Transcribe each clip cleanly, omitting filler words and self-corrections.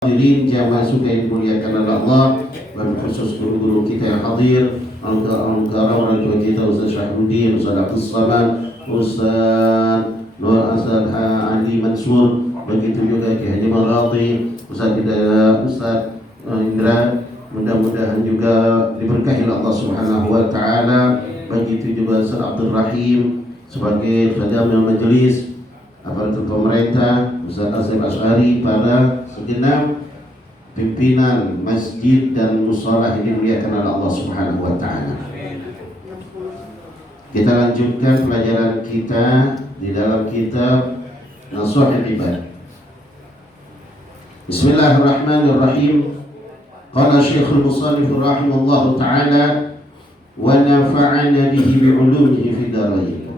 Hadirin jamaah suka yang dimuliakan oleh Allah, dan khusus guru-guru kita yang hadir, antara orang tua kita Ustaz Syahruddin, Ustaz Abdul Samad, Ustaz Nur Asad Ali Mansur, begitu juga Kiai Haji Marati, Ustaz Indra. Mudah-mudahan juga diberkahi Allah Subhanahu wa taala. Begitu juga Ustaz Abdul Rahim sebagai khadam majelis, aparatur pemerintah, Ustaz Azim Asy'ari, para segenap pimpinan masjid dan mushola yang dimuliakan oleh Allah Subhanahu wa taala. Kita lanjutkan pelajaran kita di dalam kitab Nashihul Ibad. Bismillahirrahmanirrahim. Qala Syekhul Musannif rahimahullahu taala wa nafa'ana bihi bi'ulumihi fid dharain.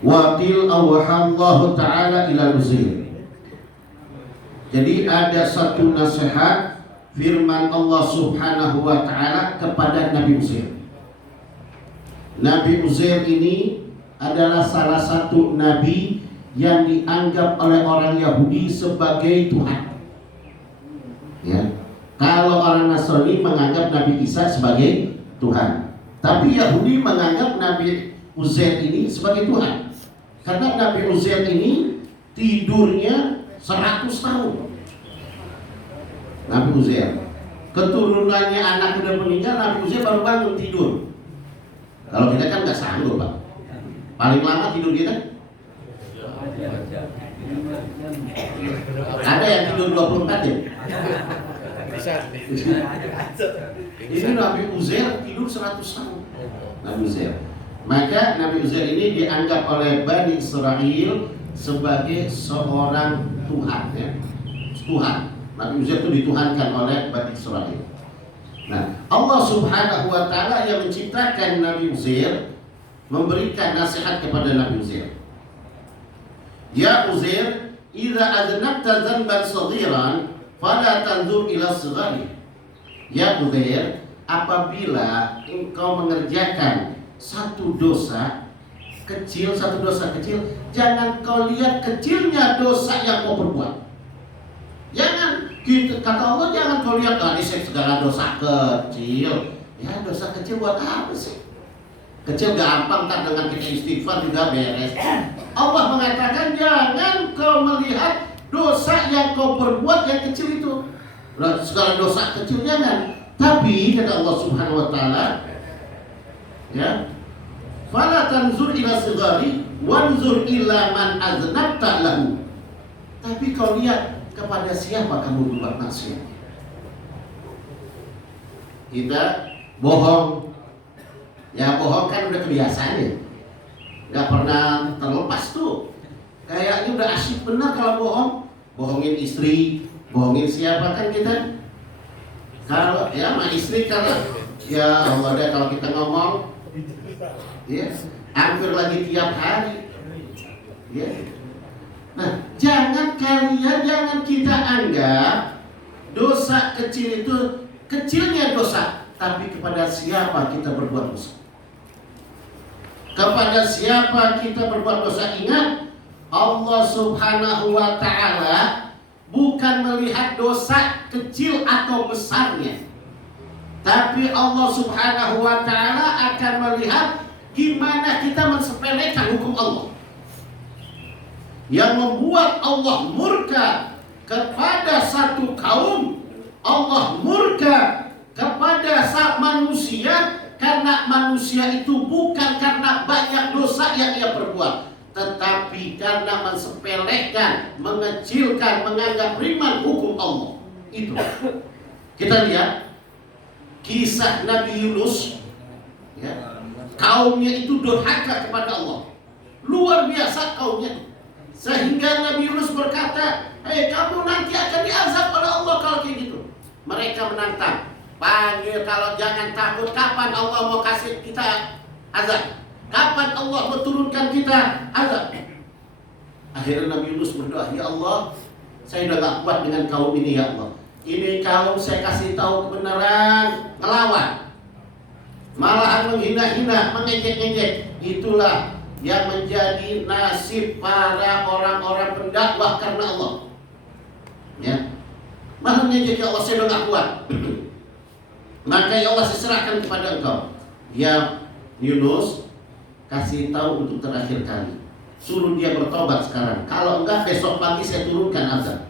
Wa qil awhallahu ta'ala ila Uzair. Jadi ada satu nasihat firman Allah Subhanahu wa taala kepada Nabi Uzair. Nabi Uzair ini adalah salah satu nabi yang dianggap oleh orang Yahudi sebagai Tuhan. Ya. Kalau orang Nasrani menganggap Nabi Isa sebagai Tuhan, tapi Yahudi menganggap Nabi Uzair ini sebagai Tuhan. Karena Nabi Uzair ini tidurnya 100 tahun. Nabi Uzair, keturunannya anak udah meninggal, Nabi Uzair baru bangun tidur. Kalau kita kan nggak sanggup, Pak. Paling lama tidur kita ada yang tidur 24 jam. Ini Nabi Uzair tidur 100 tahun. Nabi Uzair. Maka Nabi Uzair ini dianggap oleh Bani Israel sebagai seorang Tuhan, ya. Tuhan. Nabi Uzair itu dituhankan oleh Bani Israel. Nah, Allah Subhanahu wa taala yang menciptakan Nabi Uzair memberikan nasihat kepada Nabi Uzair. Ya Uzair, idza aznabta dzanban saghiran fala tanzur ila sighari. Ya Uzair, apabila engkau mengerjakan satu dosa kecil, jangan kau lihat kecilnya dosa yang kau perbuat. Jangan, kata Allah, jangan kau lihat ini segala dosa kecil. Ya, dosa kecil buat apa sih? Kecil gampang kan, dengan kita istighfar juga beres. Allah mengatakan jangan kau melihat dosa yang kau perbuat yang kecil itu. Segala dosa kecil jangan. Tapi kata Allah Subhanahu wa taala, ya, fala tanzur ila sighari wanzur ila man aznabta lahu. Tapi kau lihat kepada siapa kamu berbuat maksiat. Kita bohong, ya bohong kan udah kebiasaan ya, nggak pernah terlepas tuh. Kayaknya udah asyik benar kalau bohong, bohongin istri, bohongin siapa kan kita. Kalau ya sama istri, kalau ya Allah deh, kalau kita ngomong, ya hampir lagi tiap hari, ya. Nah, jangan kita anggap dosa kecil itu kecilnya dosa, tapi kepada siapa kita berbuat dosa. Kepada siapa kita berbuat dosa, ingat Allah Subhanahu wa taala bukan melihat dosa kecil atau besarnya, tapi Allah Subhanahu wa taala akan melihat gimana kita mensepelekan hukum Allah. Yang membuat Allah murka kepada satu kaum, Allah murka kepada manusia, karena manusia itu bukan karena banyak dosa yang ia perbuat, tetapi karena mensepelekan, mengecilkan, menganggap ringan hukum Allah. Itu kita lihat kisah Nabi Yunus, ya. Kaumnya itu durhaka kepada Allah, luar biasa kaumnya, sehingga Nabi Yunus berkata, kamu nanti akan diazab oleh Allah kalau kayak gitu. Mereka menantang, panggil, kalau jangan takut, kapan Allah mau kasih kita azab? Kapan Allah mau turunkan kita azab? Akhirnya Nabi Yunus berdoa, ya Allah, saya udah gak kuat dengan kaum ini ya Allah. Ini kaum saya kasih tahu kebenaran, ngelawan, malahan menghina-hina, mengejek-ngejek. Itulah yang menjadi nasib para orang-orang pendakwah karena Allah. Ya, lakukan aja ya Allah, saya udah gak kuat. Maka ya Allah, saya serahkan kepada engkau. Ya Yunus, kasih tahu untuk terakhir kali, suruh dia bertobat sekarang. Kalau enggak, besok pagi saya turunkan azab.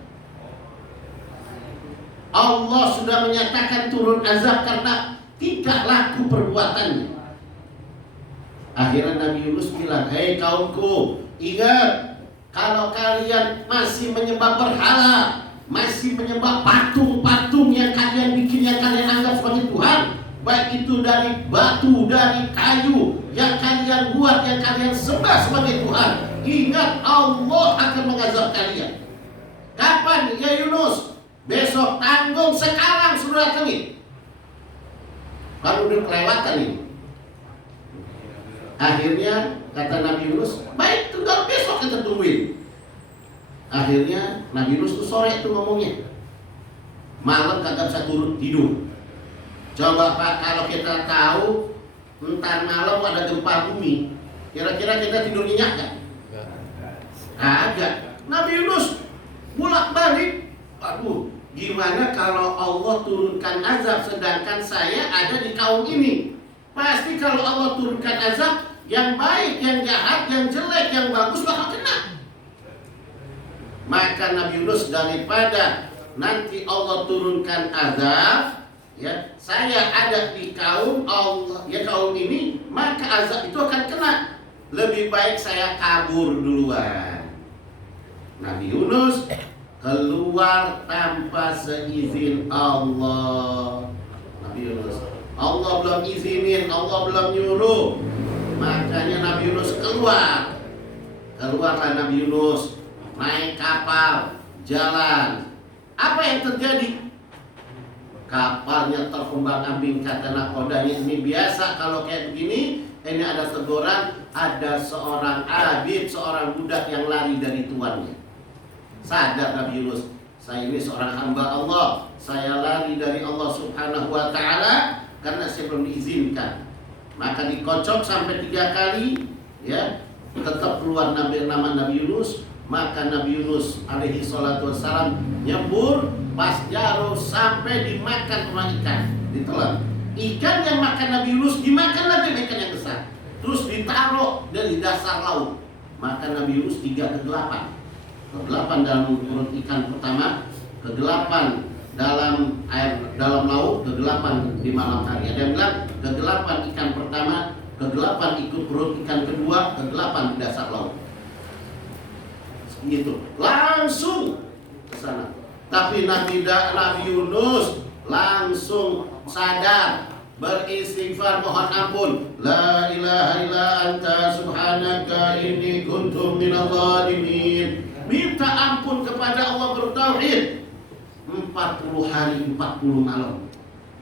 Allah sudah menyatakan turun azab karena tidak laku perbuatannya. Akhirnya Nabi Yunus bilang, hei kaumku, ingat, kalau kalian masih menyembah berhala, masih menyembah patung-patung yang kalian bikin, yang kalian anggap sebagai Tuhan, baik itu dari batu, dari kayu, yang kalian buat, yang kalian sembah sebagai Tuhan, ingat Allah akan mengazab kalian. Kapan ya Yunus? Besok, tanggung sekarang, suruh datangi. Kalau udah kelewatan ini. Akhirnya kata Nabi Yunus, baik, tinggal besok kita tungguin. Akhirnya Nabi Yunus tuh sore tuh ngomongnya, malam kagak bisa turun tidur. Coba Pak, kalau kita tahu entar malam ada gempa bumi, kira-kira kita tidur nyenyak gak? Kagak. Nabi Yunus bolak-balik, aduh, gimana kalau Allah turunkan azab sedangkan saya ada di kaum ini? Pasti kalau Allah turunkan azab, yang baik, yang jahat, yang jelek, yang bagus bakal kena. Maka Nabi Yunus, daripada nanti Allah turunkan azab, ya, saya ada di kaum Allah, ya kaum ini, maka azab itu akan kena. Lebih baik saya kabur duluan. Nabi Yunus keluar tanpa seizin Allah. Nabi Yunus, Allah belum izinin, Allah belum nyuruh. Makanya Nabi Yunus keluar. Keluarlah Nabi Yunus, naik kapal, jalan. Apa yang terjadi? Kapalnya terombang-ambing, kata nakodanya. Ini biasa kalau kayak begini. Ini ada teguran, ada seorang abid, seorang budak yang lari dari tuannya. Sadar Nabi Yunus, saya ini seorang hamba Allah, saya lari dari Allah Subhanahu wa Ta'ala karena saya belum diizinkan. Maka dikocok sampai 3 kali, ya, tetap keluar nama Nabi Yunus. Maka Nabi Yunus alaihi salatu wassalam nyebur, pas jauh sampai dimakan sama ikan, ditelan. Ikan yang makan Nabi Yunus dimakan lagi ikan yang besar, terus ditaruh dari dasar laut. Maka Nabi Yunus 3 kegelapan. Kegelapan dalam perut ikan pertama, kegelapan dalam air, dalam laut, kegelapan di malam hari. Ada yang bilang kegelapan ikan pertama, kegelapan ikut perut ikan kedua, kegelapan di dasar laut. Gitu, langsung ke sana. Tapi Nabi Yunus langsung sadar, beristighfar, mohon ampun, la ilaha illa anta subhanaka inni kuntu minadh dhalimin. Minta ampun kepada Allah, bertauhid 40 hari 40 malam.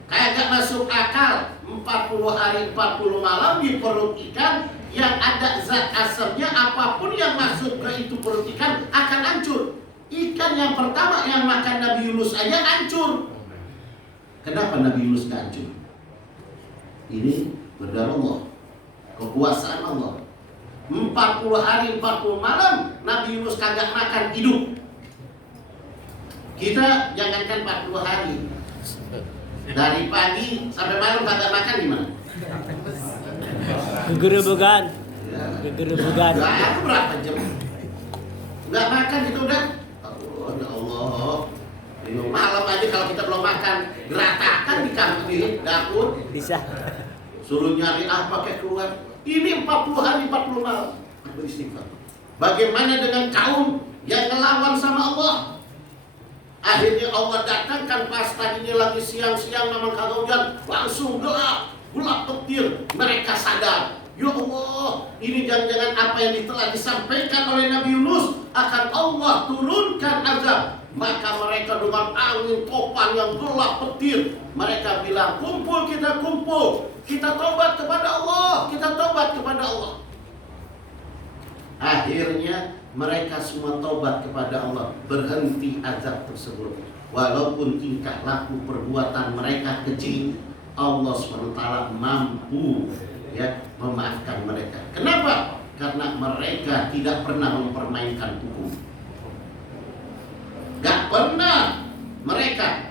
Kayak gak masuk akal, 40 hari 40 malam di perut ikan yang ada zat asamnya, apapun yang masuk ke itu perut ikan akan hancur. Ikan yang pertama yang makan Nabi Yunus aja hancur. Kenapa Nabi Yunus gak hancur? Ini benar Allah, kekuasaan Allah. 40 hari 40 malam Nabi Yunus kagak makan hidup. Kita jangankan 40 hari, dari pagi sampai malam kagak makan gimana? Kegerebegan. Kegerebegan. Aku berapa jam? Nggak makan gitu udah. Oh, ya Allah. Ini malam aja kalau kita belum makan, geratakan di kampung di dapur. Bisa. Suruh nyari apa kayak keluar. Ini 40 hari 40 malam beristighfar. Bagaimana dengan kaum yang ngelawan sama Allah? Akhirnya Allah datangkan pas tadinya lagi siang-siang memang kagak hujan, langsung gelap petir. Mereka sadar, ya Allah, ini jangan-jangan apa yang telah disampaikan oleh Nabi Yunus akan Allah turunkan azab. Maka mereka dengan angin topan yang gelap petir, mereka bilang, kumpul, kita tobat kepada Allah, kita tobat kepada Allah. Akhirnya mereka semua tobat kepada Allah, berhenti azab tersebut. Walaupun tingkah laku perbuatan mereka kecil, Allah SWT mampu, ya, memaafkan mereka. Kenapa? Karena mereka tidak pernah mempermainkan hukum. Gak pernah mereka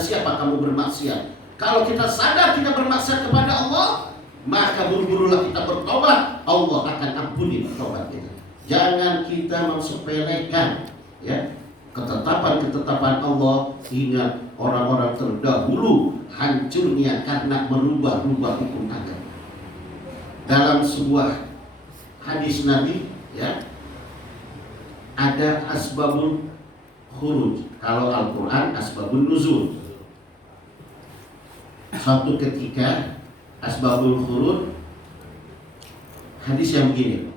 siapa kamu bermaksiat. Kalau kita sadar kita bermaksiat kepada Allah, maka buru-burulah kita bertobat. Allah akan ampuni tobat kita. Jangan kita mensepelekan ya ketetapan-ketetapan Allah. Ingat, orang-orang terdahulu hancurnya karena merubah-rubah hukum agama. Dalam sebuah hadis Nabi ya, ada asbabul khuruj. Kalau Al-Quran asbabun nuzul. Suatu ketika asbabul khuruj, hadis yang begini,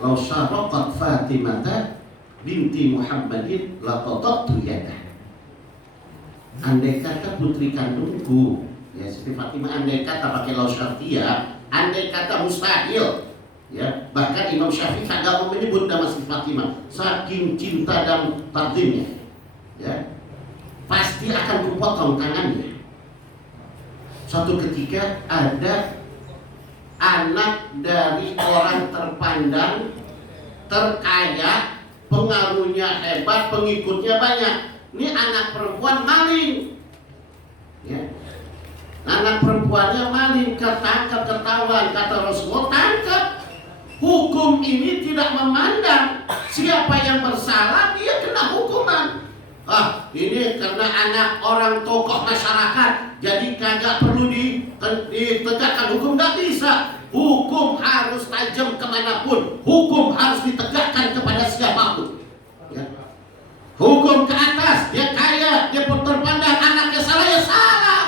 law syaraqat Fatimah binti Muhammadin laqatatu yadah. Andai kata putri kandungku ya Siti Fatimah, andai kata pakai law syartiyah, andai kata mustahil ya, bahkan Imam Syafi'i kagak mau menyebut nama Siti Fatimah saking cinta dan takdimnya ya, pasti akan kupotong tangannya. Suatu ketika ada anak dari orang terpandang, terkaya, pengaruhnya hebat, pengikutnya banyak. Ini anak perempuan maling ya. Anak perempuannya maling, ketangkap, ketahuan. Kata Rasulullah, tangkap. Hukum ini tidak memandang siapa yang bersalah, dia kena hukuman. Ini karena anak orang tokoh masyarakat, jadi kagak perlu ditegakkan hukum, nggak bisa. Hukum harus tajam kemanapun, hukum harus ditegakkan kepada siapapun ya. Hukum ke atas, dia kaya, dia terpandang, anaknya salah ya salah,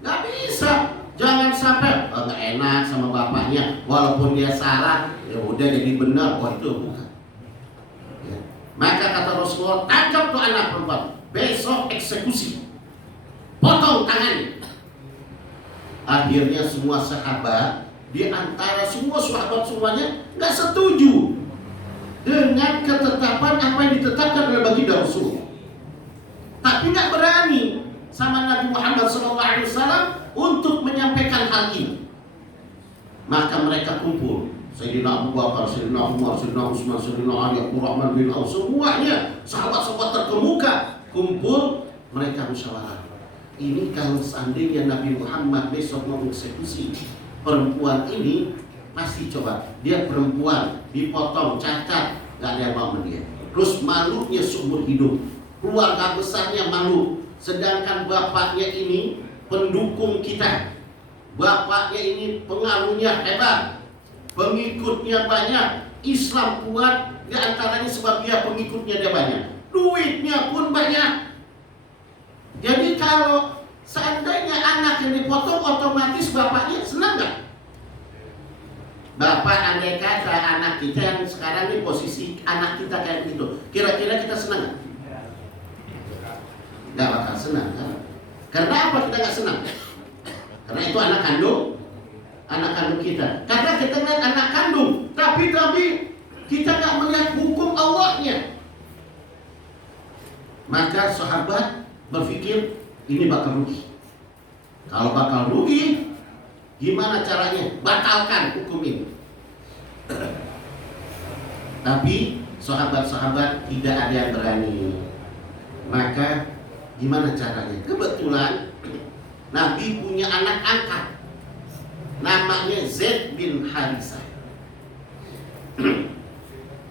nggak bisa. Jangan sampai nggak enak sama bapaknya, walaupun dia salah ya udah jadi benar, itu bukan. Maka kata Rasulullah, tangkap tuh anak perempuan, besok eksekusi, potong tangannya. Akhirnya semua sahabat, di antara semua sahabat semuanya nggak setuju dengan ketetapan apa yang ditetapkan oleh baginda Rasulullah, tapi nggak berani sama Nabi Muhammad SAW untuk menyampaikan hal ini. Maka mereka kumpul, Sayyidina Abu Bakar, Sayyidina Umar, Sayyidina Utsman, Sayyidina Ali, Abdurrahman bin Auf, semuanya sahabat-sahabat terkemuka kumpul, mereka musyawarah. Ini kalau seandainya Nabi Muhammad besok mau eksekusi perempuan ini, pasti coba dia perempuan dipotong, cacat, gak ada yang mau sama dia. Terus malunya seumur hidup, keluarga besarnya malu. Sedangkan bapaknya ini pendukung kita, bapaknya ini pengaruhnya hebat, pengikutnya banyak, Islam kuat, di antaranya sebab dia pengikutnya dia banyak, duitnya pun banyak. Jadi kalau seandainya anak yang dipotong, otomatis bapaknya senang nggak? Bapak andai kata anak kita yang sekarang ini posisi anak kita kayak gitu, kira-kira kita senang nggak? Nggak bakal senang kan? Karena apa kita nggak senang? Karena itu anak kandung kita. Karena kita lihat anak kandung, tapi kita nggak melihat hukum Allahnya. Maka sahabat berpikir ini bakal rugi. Kalau bakal rugi, gimana caranya? Batalkan hukum ini. Tapi sahabat-sahabat tidak ada yang berani. Maka gimana caranya? Kebetulan Nabi punya anak angkat, namanya Zaid bin Harisah.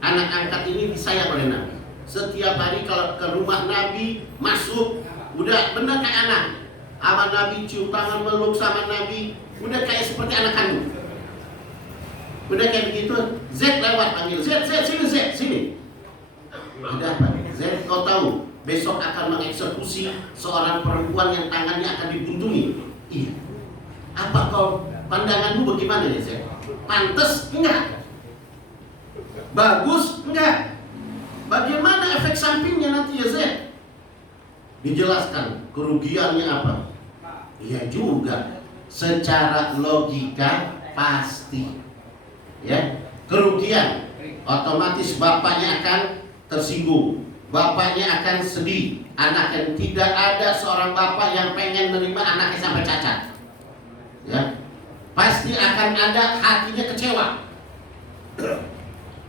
Anak angkat ini disayang oleh Nabi. Setiap hari kalau ke rumah Nabi masuk, udah benar kayak anak. Sama Nabi cium tangan, meluk sama Nabi, udah kayak seperti anak kandung. Udah kayak begitu, Zaid lewat panggil, Zaid sini. Ada apa? Zaid, kau tahu besok akan mengeksekusi seorang perempuan yang tangannya akan dibuntungi. Iya. Apa kau pandanganmu bagaimana ya Zaid? Pantes? Enggak. Bagus? Enggak. Bagaimana efek sampingnya nanti ya Zaid? Dijelaskan kerugiannya apa? Iya juga. Secara logika pasti. Ya, kerugian. Otomatis bapaknya akan tersinggung. Bapaknya akan sedih. Anak yang tidak ada seorang bapak yang pengen menerima anaknya sampai cacat. Ya, pasti akan ada hatinya kecewa.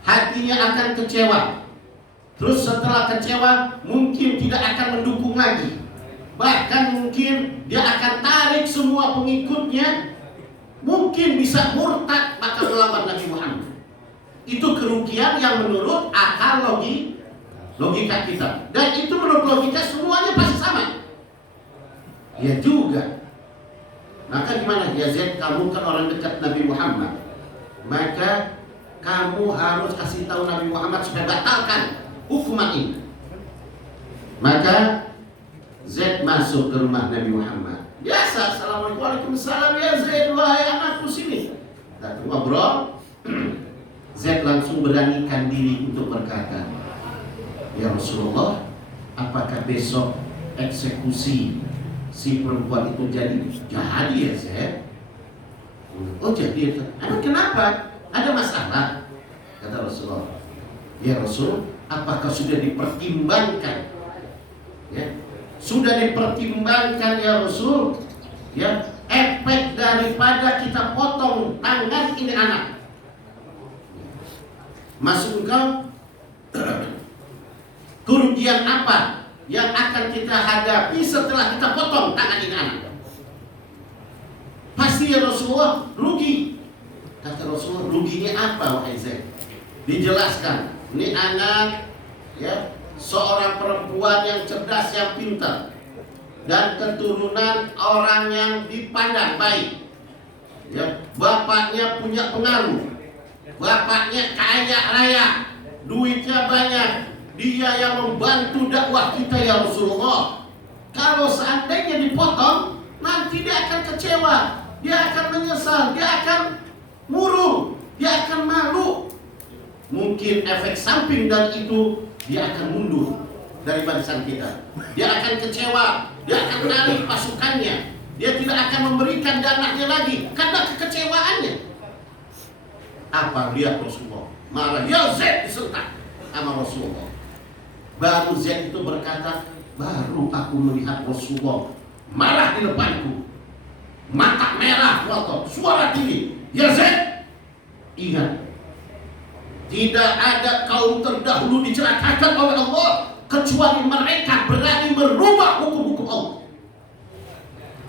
Hatinya akan kecewa. Terus setelah kecewa mungkin tidak akan mendukung lagi. Bahkan mungkin dia akan tarik semua pengikutnya. Mungkin bisa murtad maka melawan Nabi Muhammad. Itu kerugian yang menurut akal logika kita. Dan itu menurut logika semuanya pasti sama. Ya juga. Maka gimana? Ya Zaid, kamu kan orang dekat Nabi Muhammad. Maka kamu harus kasih tahu Nabi Muhammad supaya batalkan hukuman ini. Maka Zaid masuk ke rumah Nabi Muhammad. Biasa, assalamualaikum, waalaikumsalam, ya Zaid, wahai anakku sini. Dan ngobrol. Zaid langsung beranikan diri untuk berkata, ya Rasulullah, apakah besok eksekusi si perempuan itu jadi ya Zaid? Oh jadi, emang kenapa? Ada masalah? Kata Rasulullah, ya Rasul, apakah sudah dipertimbangkan? Ya, sudah dipertimbangkan ya Rasul, ya, efek daripada kita potong tangan ini anak. Masuk engkau kerugian apa yang akan kita hadapi setelah kita potong tangan ini anak? Pasti ya Rasulullah rugi. Kata Rasulullah, ruginya apa wahai Zaid? Dijelaskan, ini anak, ya, seorang perempuan yang cerdas, yang pintar, dan keturunan orang yang dipandang baik. Ya, bapaknya punya pengaruh, bapaknya kaya raya, duitnya banyak. Dia yang membantu dakwah kita ya Rasulullah. Kalau seandainya dipotong, nanti dia akan kecewa, dia akan menyesal, dia akan murung, dia akan malu. Mungkin efek samping dari itu, dia akan mundur dari barisan kita. Dia akan kecewa, dia akan menarik pasukannya, dia tidak akan memberikan dananya lagi karena kekecewaannya. Apa lihat Rasulullah marah, ya Zaid disentak sama Rasulullah. Baru Zaid itu berkata, baru aku melihat Rasulullah marah di depanku, mata merah, melotot, suara tinggi, ya Zaid, ingat, tidak ada kaum terdahulu dicelakakan oleh Allah kecuali mereka berani merubah hukum-hukum Allah.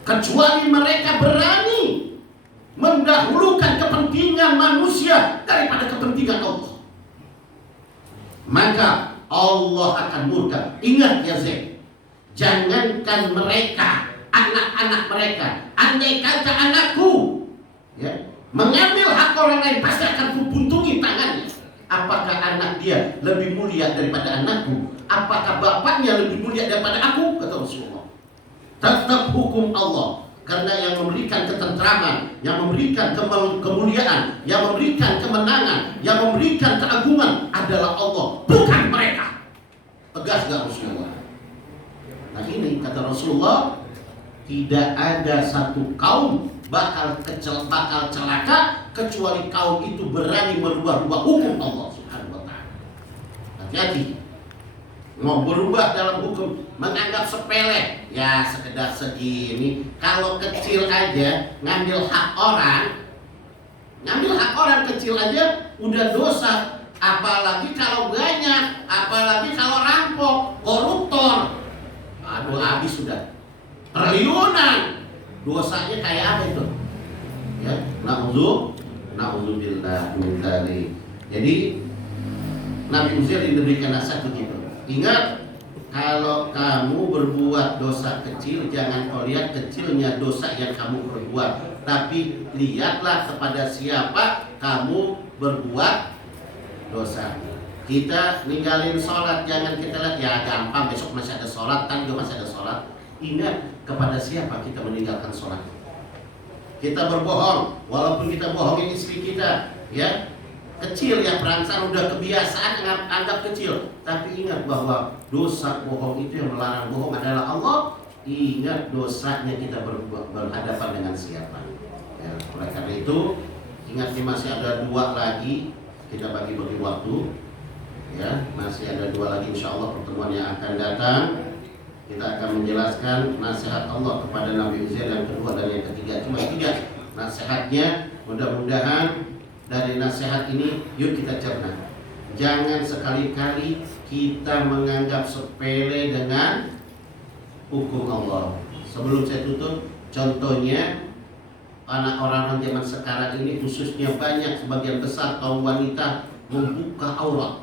Kecuali mereka berani mendahulukan kepentingan manusia daripada kepentingan Allah, maka Allah akan murka. Ingat ya Zaid, jangankan mereka, anak-anak mereka, andai kata anakku, ya, mengambil hak orang lain, pasti akan kubuntungi tangannya. Apakah anak dia lebih mulia daripada anakku? Apakah bapaknya lebih mulia daripada aku? Kata Rasulullah. Tetap hukum Allah. Karena yang memberikan ketentraman, yang memberikan kemuliaan, yang memberikan kemenangan, yang memberikan keagungan adalah Allah, bukan mereka. Tegas gak Rasulullah? Nah ini kata Rasulullah, tidak ada satu kaum bakal celaka kecuali kaum itu berani merubah-rubah hukum Allah Subhanahu wa taala. Hati-hati. Mau berubah dalam hukum, menganggap sepele, ya sekedar segini. Kalau kecil aja ngambil hak orang kecil aja udah dosa. Apalagi kalau banyak, apalagi kalau rampok, koruptor. Aduh habis sudah. Triliunan. Dosanya kayak apa itu? Ya, na'udzubillah min dzalik. Jadi Nabi Uzair diberikan nasihat begitu. Ingat, kalau kamu berbuat dosa kecil, jangan kau lihat kecilnya dosa yang kamu perbuat, tapi lihatlah kepada siapa kamu berbuat dosa. Kita ninggalin sholat, jangan kita lihat ya gampang, besok masih ada sholat, kan juga masih ada sholat. Ingat kepada siapa kita meninggalkan sholat. Kita berbohong, walaupun kita bohongin istri kita, ya kecil ya, perasaan udah kebiasaan anggap kecil. Tapi ingat bahwa dosa bohong itu yang melarang bohong adalah Allah. Ingat dosanya kita berhadapan dengan siapa. Ya, oleh karena itu ingat nih, masih ada 2 lagi, kita bagi waktu. Ya, masih ada 2 lagi insya Allah pertemuan yang akan datang. Kita akan menjelaskan nasihat Allah kepada Nabi Uzair yang kedua dan yang ketiga. Cuma 3 nasihatnya. Mudah-mudahan dari nasihat ini yuk kita cerna. Jangan sekali-kali kita menganggap sepele dengan hukum Allah. Sebelum saya tutup, contohnya anak orang zaman sekarang ini khususnya banyak sebagian besar kaum wanita membuka aurat.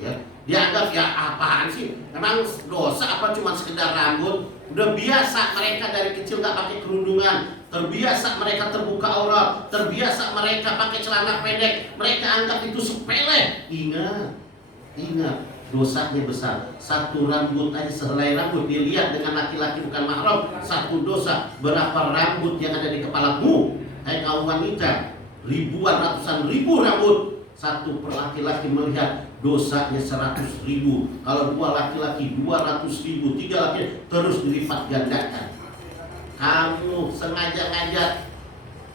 Ya, dianggap ya apaan sih? Emang dosa apa cuma sekedar rambut? Udah biasa mereka dari kecil nggak pakai kerudungan, terbiasa mereka terbuka aurat, terbiasa mereka pakai celana pendek, mereka anggap itu sepele. Ingat, dosanya besar. Satu rambut aja, sehelai rambut dilihat dengan laki-laki bukan mahram, satu dosa. Berapa rambut yang ada di kepalamu? Hai kaum wanita, ribuan, ratusan ribu rambut. Satu per laki-laki melihat dosanya 100.000. Kalau dua laki-laki 200.000, tiga laki terus dilipat gandakan. Kamu sengaja-ngaja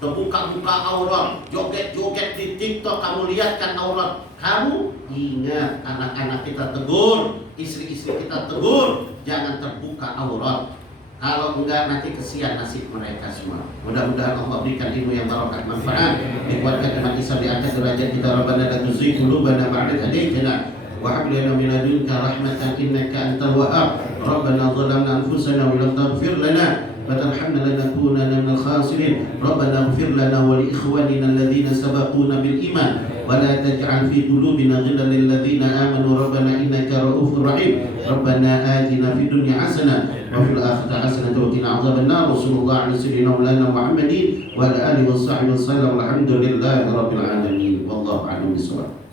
terbuka-buka aurat, joget-joget di TikTok, kamu lihatkan aurat kamu. Ingat, anak-anak kita tegur, istri-istri kita tegur, jangan terbuka aurat. Kalau enggak nanti kesian nasib mereka semua. Mudah-mudahan Allah berikan ilmu yang barokah manfaat, dikuatkan iman Islam, diangkat derajat kita. Rabbana la tuzigh qulubana ba'da idh hadaytana wa hab lana min ladunka rahmatan innaka antal wahhab. Rabbana zalamna anfusana wa lam taghfir lana وترحمنا لنكونن من الخاسرين ربنا اغفر لنا ولإخواننا الذين سبقونا بالإيمان ولا تجعل في قلوبنا غلا للذين آمنوا ربنا إنك رؤوف رحيم ربنا آتنا في الدنيا حسنة وفي الآخرة حسنة وقنا عذاب النار وصلى الله على سيدنا مولانا محمد وعلى آله وصحبه وسلم والحمد لله رب العالمين والله أعلم بالصواب.